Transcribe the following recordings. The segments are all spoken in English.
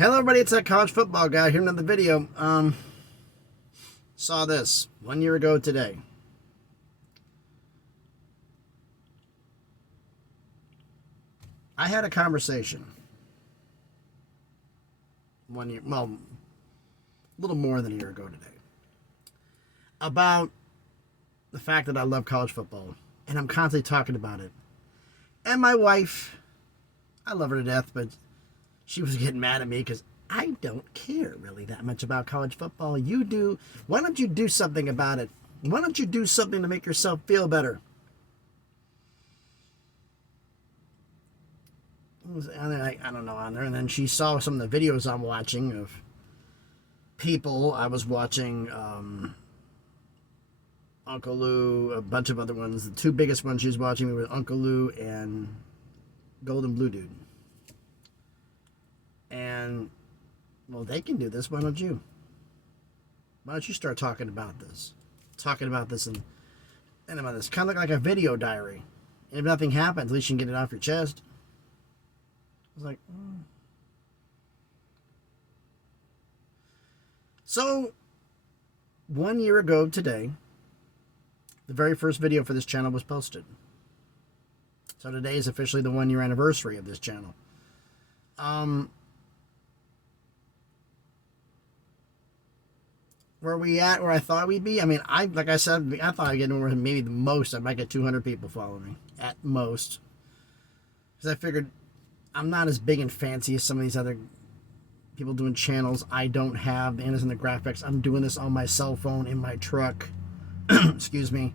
Hello everybody, it's that college football guy here in another video. Saw this 1 year ago today. I had a conversation 1 year, well, a little more than a year ago today, about the fact that I love college football, and I'm constantly talking about it. And my wife, I love her to death, but she was getting mad at me because I don't care really that much about college football. You do. Why don't you do something about it? Why don't you do something to make yourself feel better? And I don't know on there. And then she saw some of the videos I'm watching of people. I was watching Uncle Lou, a bunch of other ones. The two biggest ones she was watching were Uncle Lou and Golden Blue Dude. And, well, they can do this. Why don't you? Why don't you start talking about this? And about this. Kind of like a video diary. And if nothing happens, at least you can get it off your chest. I was like, So, 1 year ago today, the very first video for this channel was posted. So today is officially the 1 year anniversary of this channel. Where we at? Where I thought we'd be? I mean, like I said, I thought I'd get maybe the most. I might get 200 people following me at most, because I figured I'm not as big and fancy as some of these other people doing channels. I don't have the innocent graphics. I'm doing this on my cell phone in my truck. Excuse me.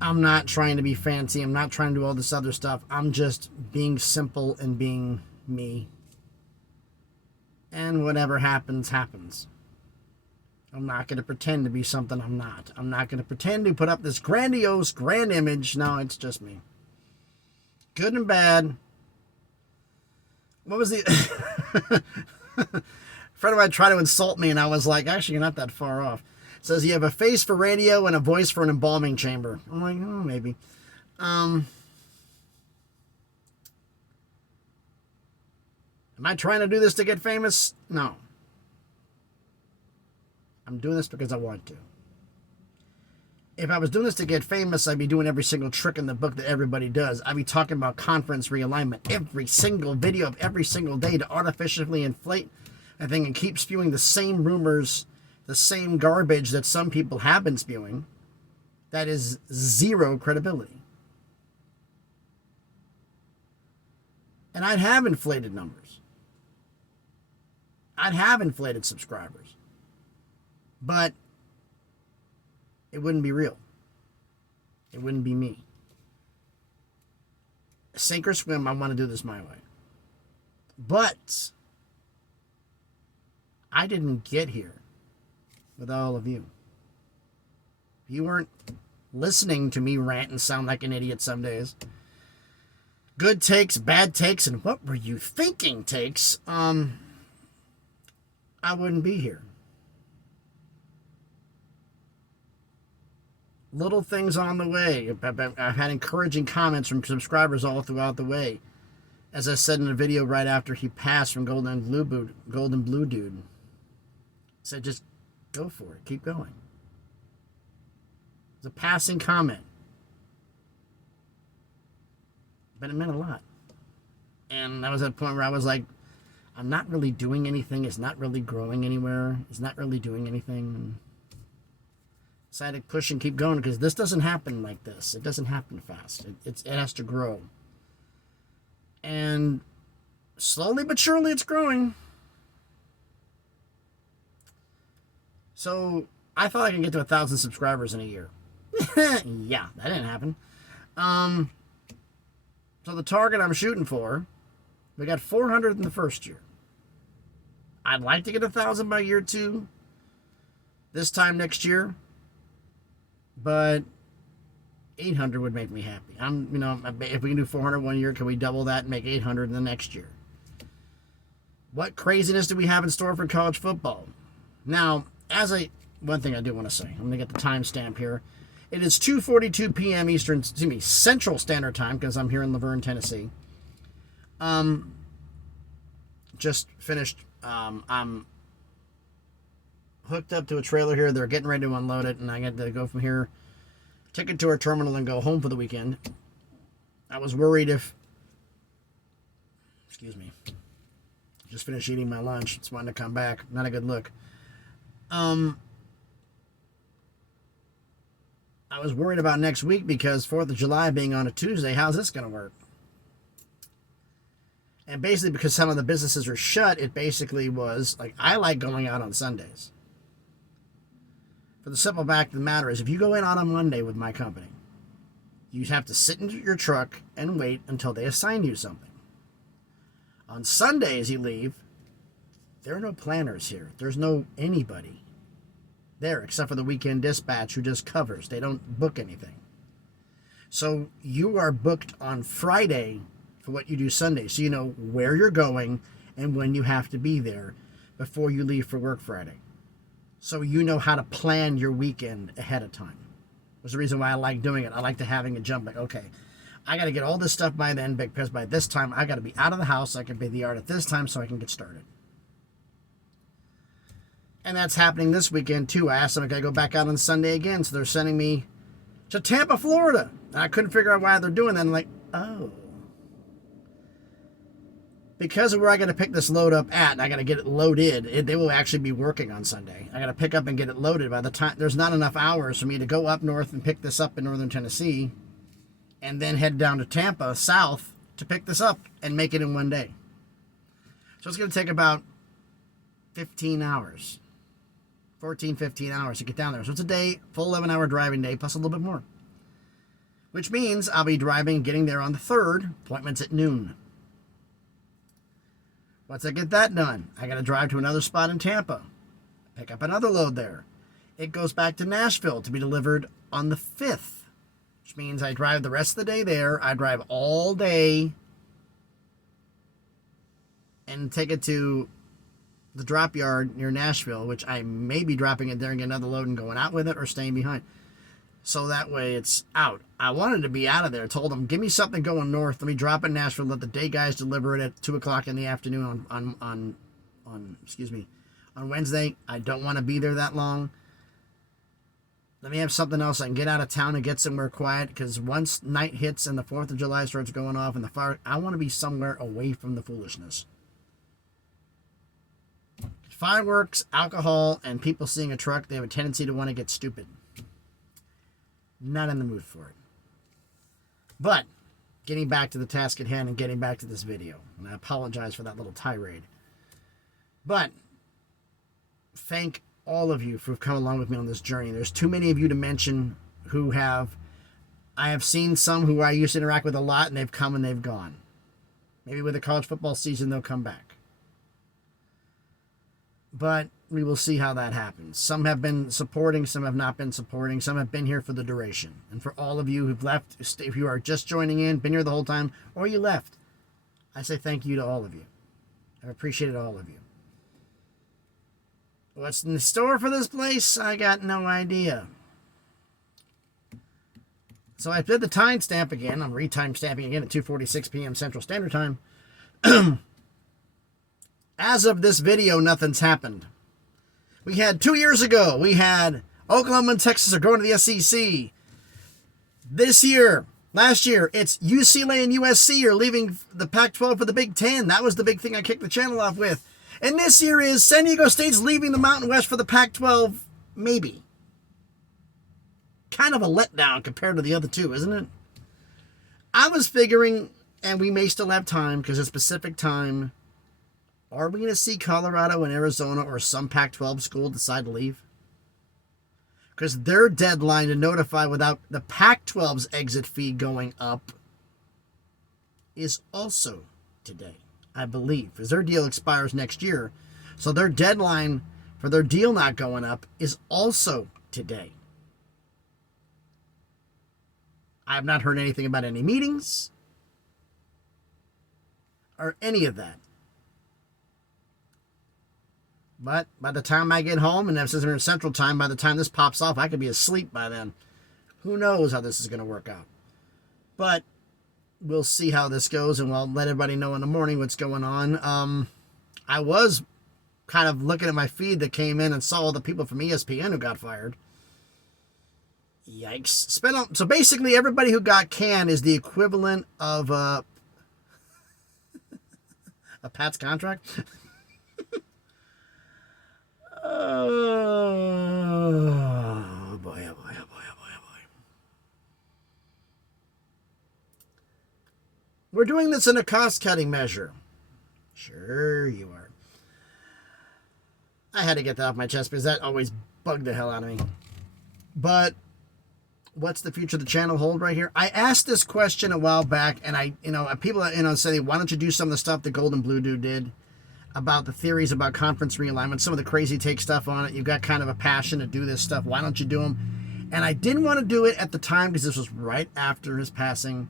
I'm not trying to be fancy. I'm not trying to do all this other stuff. I'm just being simple and being me. And whatever happens, happens. I'm not going to pretend to be something I'm not. I'm not going to pretend to put up this grandiose, grand image. No, it's just me. Good and bad. What was the... A friend of mine tried to insult me, and I was like, actually, you're not that far off. It says, you have a face for radio and a voice for an embalming chamber. I'm like, oh, maybe. Am I trying to do this to get famous? No. I'm doing this because I want to. If I was doing this to get famous, I'd be doing every single trick in the book that everybody does. I'd be talking about conference realignment every single video of every single day to artificially inflate a thing and keep spewing the same rumors, the same garbage that some people have been spewing. That is zero credibility. And I'd have inflated numbers. I'd have inflated subscribers. But it wouldn't be real. It wouldn't be me. Sink or swim, I want to do this my way. But I didn't get here with all of you. You weren't listening to me rant and sound like an idiot some days. Good takes, bad takes, and what were you thinking takes. I wouldn't be here. Little things on the way. I've had encouraging comments from subscribers all throughout the way. As I said in a video right after he passed from Golden Blue Dude. Said, just go for it. Keep going. It's a passing comment. But it meant a lot. And I was at a point where I was like, I'm not really doing anything. It's not really growing anywhere. It's not really doing anything. Decided to push and keep going because this doesn't happen like this. It doesn't happen fast. It has to grow. And slowly but surely it's growing. So I thought I could get to 1,000 subscribers in a year. Yeah, that didn't happen. So the target I'm shooting for, we got 400 in the first year. I'd like to get 1,000 by year 2. This time next year. But 800 would make me happy. If we can do 400 1 year, can we double that and make 800 in the next year? What craziness do we have in store for college football? Now, one thing I do want to say, I'm going to get the timestamp here. It is 2:42 p.m. Central Standard Time, because I'm here in Laverne, Tennessee. just finished. I'm hooked up to a trailer here. They're getting ready to unload it, and I got to go from here, take it to our terminal, and go home for the weekend. I was worried if... Excuse me. Just finished eating my lunch. Just wanted to come back. Not a good look. I was worried about next week because 4th of July being on a Tuesday. How's this going to work? And basically, because some of the businesses are shut, it basically was like, I like going out on Sundays. For the simple fact of the matter is, if you go in on a Monday with my company, you have to sit in your truck and wait until they assign you something. On Sundays, you leave. There are no planners here. There's no anybody there except for the weekend dispatch who just covers. They don't book anything. So you are booked on Friday for what you do Sunday. So you know where you're going and when you have to be there before you leave for work Friday. So you know how to plan your weekend ahead of time. That's the reason why I like doing it. I like to having a jump like, okay, I got to get all this stuff by then because by this time I got to be out of the house. I can be the yard at this time so I can get started. And that's happening this weekend too. I asked them if I go back out on Sunday again. So they're sending me to Tampa, Florida. And I couldn't figure out why they're doing that. I'm like, oh. Because of where I got to pick this load up at, and I got to get it loaded, they will actually be working on Sunday. I got to pick up and get it loaded. By the time, there's not enough hours for me to go up north and pick this up in northern Tennessee and then head down to Tampa, south, to pick this up and make it in one day. So it's going to take about 15 hours. 14, 15 hours to get down there. So it's a day, full 11-hour driving day, plus a little bit more. Which means I'll be driving, getting there on the 3rd. Appointment's at noon. Once I get that done, I got to drive to another spot in Tampa. Pick up another load there. It goes back to Nashville to be delivered on the 5th. Which means I drive the rest of the day there. I drive all day and take it to the drop yard near Nashville, which I may be dropping it there and get another load and going out with it or staying behind. So that way it's out. I wanted to be out of there. Told them, give me something going north. Let me drop it in Nashville. Let the day guys deliver it at 2 o'clock in the afternoon on Wednesday. I don't want to be there that long. Let me have something else. I can get out of town and get somewhere quiet, because once night hits and the 4th of July starts going off and the fire, I want to be somewhere away from the foolishness. Fireworks, alcohol, and people seeing a truck, they have a tendency to want to get stupid. Not in the mood for it. But, getting back to the task at hand and getting back to this video. And I apologize for that little tirade. But, thank all of you for coming along with me on this journey. There's too many of you to mention who have... I have seen some who I used to interact with a lot, and they've come and they've gone. Maybe with the college football season, they'll come back. But we will see how that happens. Some have been supporting, some have not been supporting, some have been here for the duration. And for all of you who've left, if you are just joining in, been here the whole time, or you left, I say thank you to all of you. I've appreciated all of you. What's in store for this place? I got no idea. So I did the timestamp again. I'm re-timestamping again at 2:46 p.m. Central Standard Time. As of this video, nothing's happened. We had 2 years ago, we had Oklahoma and Texas are going to the SEC. This year, last year, it's UCLA and USC are leaving the Pac-12 for the Big Ten. That was the big thing I kicked the channel off with. And this year is San Diego State's leaving the Mountain West for the Pac-12, maybe. Kind of a letdown compared to the other two, isn't it? I was figuring, and we may still have time because it's Pacific time, are we going to see Colorado and Arizona or some Pac-12 school decide to leave? Because their deadline to notify without the Pac-12's exit fee going up is also today, I believe. Because their deal expires next year. So their deadline for their deal not going up is also today. I have not heard anything about any meetings or any of that. But by the time I get home, and since we're in Central Time, by the time this pops off, I could be asleep by then. Who knows how this is going to work out. But we'll see how this goes, and we'll let everybody know in the morning what's going on. I was kind of looking at my feed that came in and saw all the people from ESPN who got fired. Yikes. So basically everybody who got canned is the equivalent of a Pat's contract. Oh boy, oh boy, oh boy, oh boy, oh boy. We're doing this in a cost-cutting measure. Sure you are. I had to get that off my chest because that always bugged the hell out of me. But what's the future of the channel hold right here? I asked this question a while back, and people say, why don't you do some of the stuff the Golden Blue Dude did about the theories about conference realignment, some of the crazy take stuff on it. You've got kind of a passion to do this stuff. Why don't you do them? And I didn't want to do it at the time because this was right after his passing.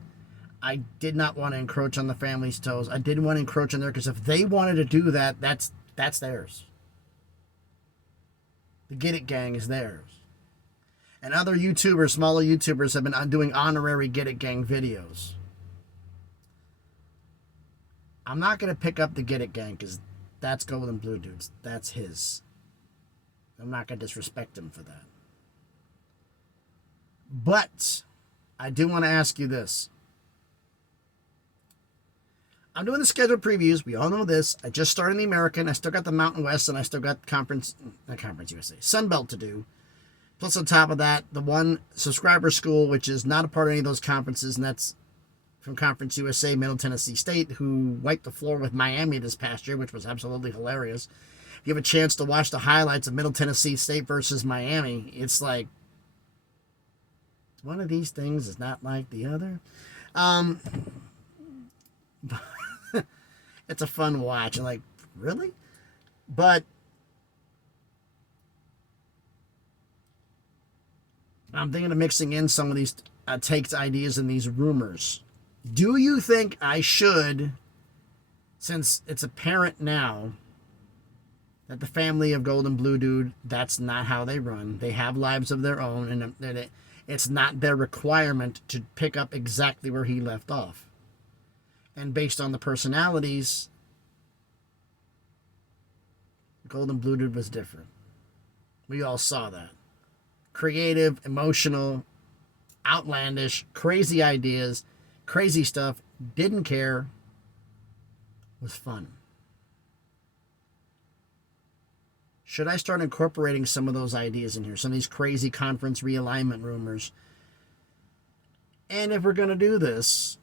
I did not want to encroach on the family's toes. I didn't want to encroach on there because if they wanted to do that, that's theirs. The Get It Gang is theirs. And other YouTubers, smaller YouTubers, have been doing honorary Get It Gang videos. I'm not going to pick up the Get It Gang because that's Golden Blue Dudes. That's his. I'm not going to disrespect him for that. But I do want to ask you this. I'm doing the scheduled previews. We all know this. I just started the American. I still got the Mountain West, and I still got Conference USA, Sunbelt to do. Plus, on top of that, the one subscriber school, which is not a part of any of those conferences, and that's from Conference USA, Middle Tennessee State, who wiped the floor with Miami this past year, which was absolutely hilarious. If you have a chance to watch the highlights of Middle Tennessee State versus Miami, it's like one of these things is not like the other. It's a fun watch. And like, really? But I'm thinking of mixing in some of these takes, ideas, and these rumors. Do you think I should, since it's apparent now that the family of Golden Blue Dude, that's not how they run. They have lives of their own, and it's not their requirement to pick up exactly where he left off. And based on the personalities, Golden Blue Dude was different. We all saw that. Creative, emotional, outlandish, crazy ideas, crazy stuff, didn't care, was fun. Should I start incorporating some of those ideas in here? Some of these crazy conference realignment rumors? And if we're going to do this,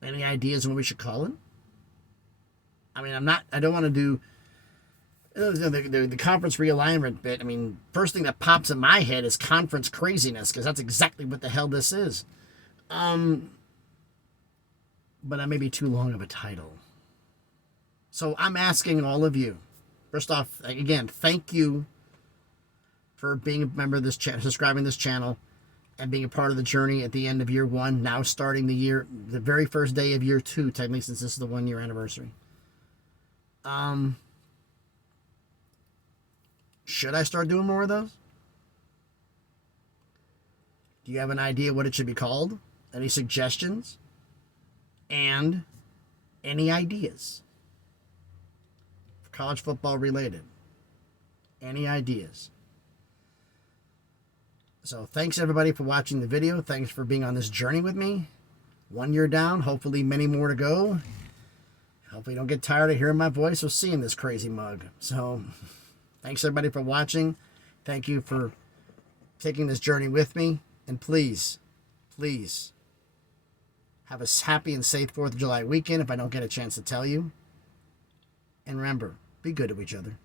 any ideas on what we should call it? I mean, I don't want to do the conference realignment bit. I mean, first thing that pops in my head is conference craziness, because that's exactly what the hell this is. But that may be too long of a title. So I'm asking all of you, first off, again, thank you for being a member of this channel, subscribing to this channel, and being a part of the journey at the end of year one, now starting the very first day of year two, technically, since this is the 1 year anniversary. Should I start doing more of those? Do you have an idea what it should be called? Any suggestions? And any ideas? For college football related. Any ideas? So thanks everybody for watching the video. Thanks for being on this journey with me. 1 year down, hopefully many more to go. Hopefully you don't get tired of hearing my voice or seeing this crazy mug. So thanks everybody for watching. Thank you for taking this journey with me. And please, please have a happy and safe 4th of July weekend if I don't get a chance to tell you. And remember, be good to each other.